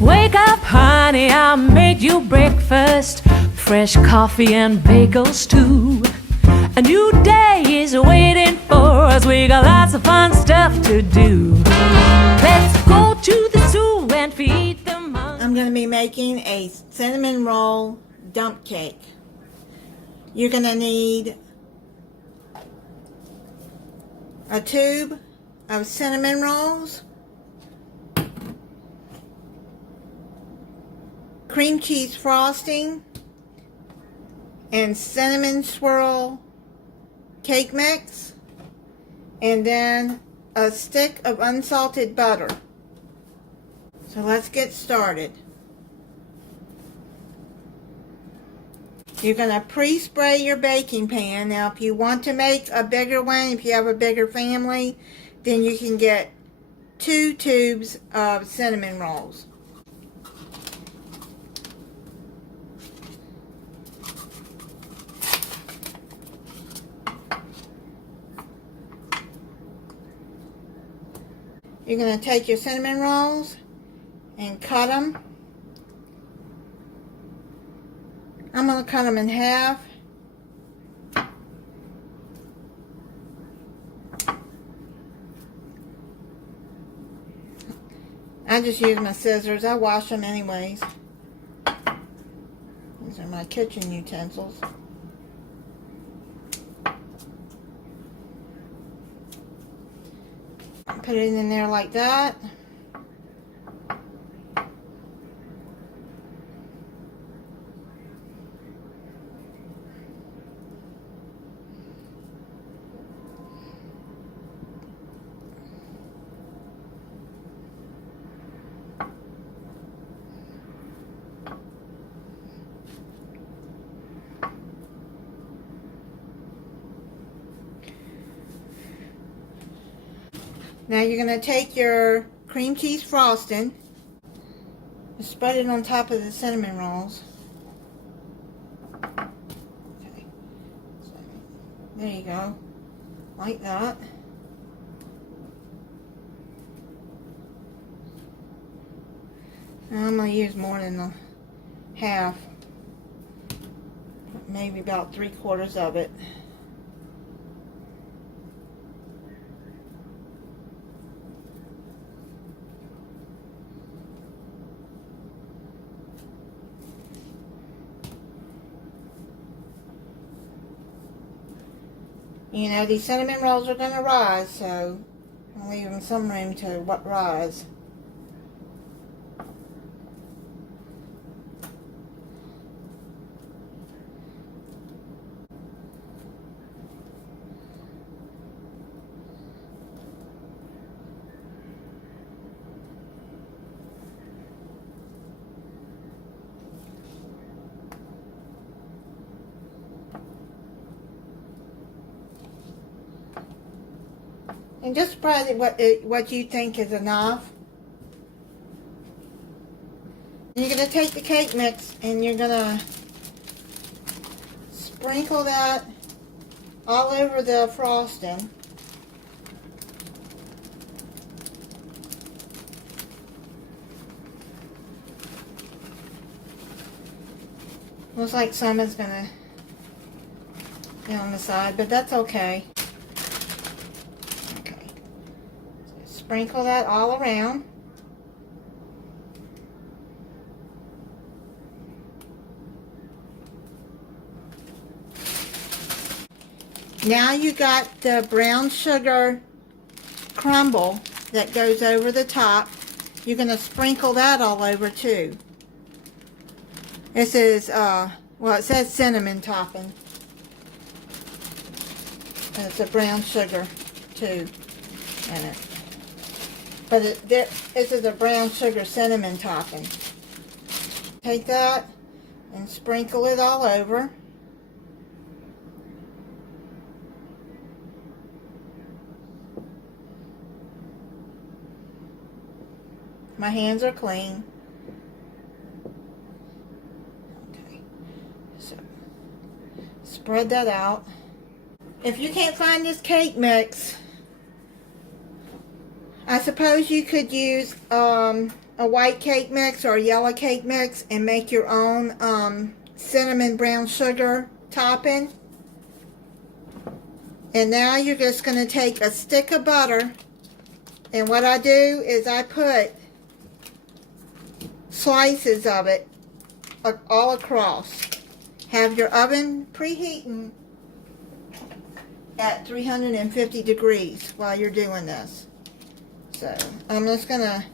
Wake up, honey, I made you breakfast. Fresh coffee and bagels too. A new day is waiting for us. We got lots of fun stuff to do. Let's go to the zoo and feed the monkeys. I'm going to be making a cinnamon roll dump cake. You're going to need a tube of cinnamon rolls, cream cheese frosting, and cinnamon swirl cake mix, and then a stick of unsalted butter. So let's get started. You're going to pre-spray your baking pan. Now if you want to make a bigger one, if you have a bigger family, then you can get 2 tubes of cinnamon rolls. You're going to take your cinnamon rolls and cut them. I'm going to cut them in half. I just use my scissors. I wash them anyways. These are my kitchen utensils. Put it in there like that. Now you're going to take your cream cheese frosting, spread it on top of the cinnamon rolls. Okay. So, there you go, like that. Now I'm going to use more than the half, maybe about 3/4 of it. You know, these cinnamon rolls are going to rise, so I'll leave them some room to rise. And just spread it what you think is enough. And you're going to take the cake mix and you're going to sprinkle that all over the frosting. Looks like some is going to be on the side, but that's okay. Sprinkle that all around. Now you got the brown sugar crumble that goes over the top. You're going to sprinkle that all over too. This is, well, it says cinnamon topping. And it's a brown sugar too in it. But this is a brown sugar cinnamon topping. Take that and sprinkle it all over. My hands are clean. Okay, so spread that out. If you can't find this cake mix, I suppose you could use a white cake mix or a yellow cake mix and make your own cinnamon brown sugar topping. And now you're just going to take a stick of butter, and what I do is I put slices of it all across. Have your oven preheating at 350 degrees while you're doing this. So I'm just going to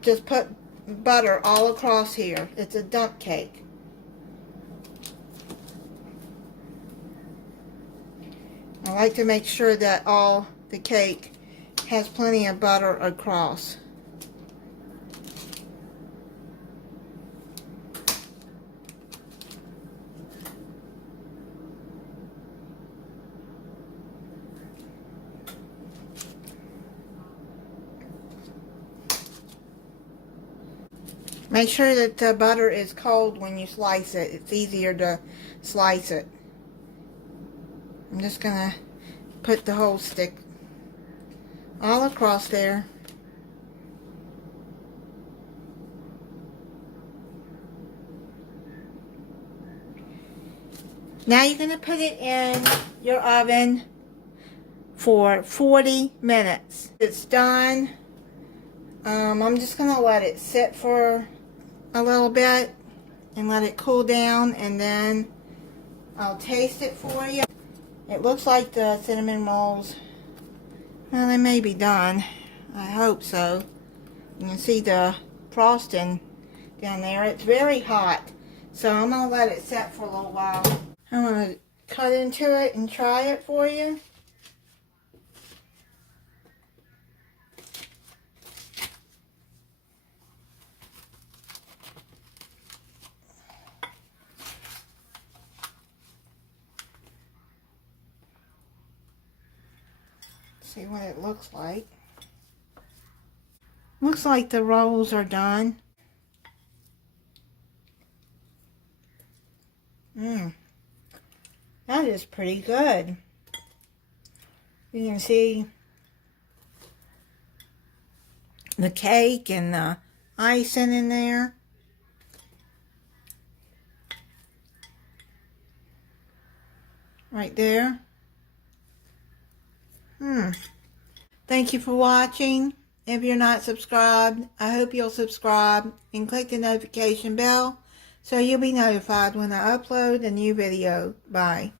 just put butter all across here. It's a dump cake. I like to make sure that all the cake has plenty of butter across. Make sure that the butter is cold when you slice it. It's easier to slice it. I'm just going to put the whole stick all across there. Now you're going to put it in your oven for 40 minutes. It's done. I'm just going to let it sit for a little bit and let it cool down, and then I'll taste it for you. It looks like the cinnamon rolls, well, they may be done. I hope so. You can see the frosting down there. It's very hot, so I'm going to let it set for a little while. I'm going to cut into it and try it for you. See what it looks like. Looks like the rolls are done. That is pretty good. You can see the cake and the icing in there. Right there. Thank you for watching. If you're not subscribed, I hope you'll subscribe and click the notification bell so you'll be notified when I upload a new video. Bye.